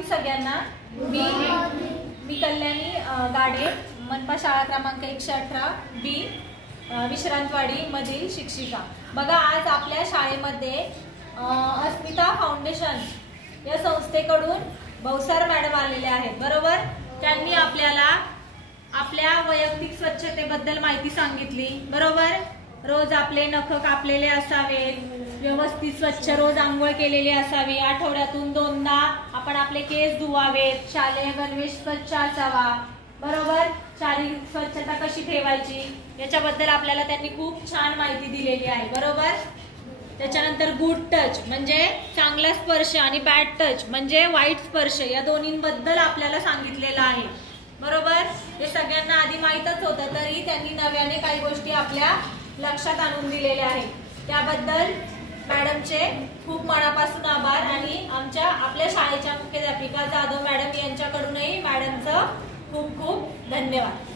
सगळ्यांना मी कल्याणी गाडे, मनपा शाळा क्रमांक 118 बी, विश्रांतवाडी मधील शिक्षिका। बघा, आज आपल्या शाळेमध्ये अस्मिता फाउंडेशन या संस्थेकडून भाऊसर मॅडम आलेले आहेत, बरोबर। त्यांनी आपल्याला आपल्या वैयक्तिक स्वच्छतेबद्दल माहिती सांगितली, बरोबर। रोज आपले नख कापलेले असावेत, व्यवस्थित स्वच्छ रोज आंघोळ केलेली असावी, आठवड्यातून 2दा आपण आपले केस धुवावेत, शालेय गणवेश स्वच्छ असावा, बरोबर। शारीरिक स्वच्छता कशी ठेवायची याच्याबद्दल आपल्याला त्यांनी खूप छान माहिती दिलेली आहे, बरोबर। त्याच्यानंतर गुड टच म्हणजे चांगला स्पर्श आणि बॅड टच म्हणजे वाईट स्पर्श, या दोन्हींबद्दल आपल्याला सांगितलेलं आहे, बरोबर। हे सगळ्यांना आधी माहीतच होतं, तरी त्यांनी नव्याने काही गोष्टी आपल्या लक्षात आणून दिलेल्या आहेत। त्याबद्दल मॅडमचे खूप मनापासून आभार आणि आपल्या शाळेच्या मुख्याध्यापिका जाधव मॅडम यांच्याकडूनही मॅडमचं खूप खूप धन्यवाद।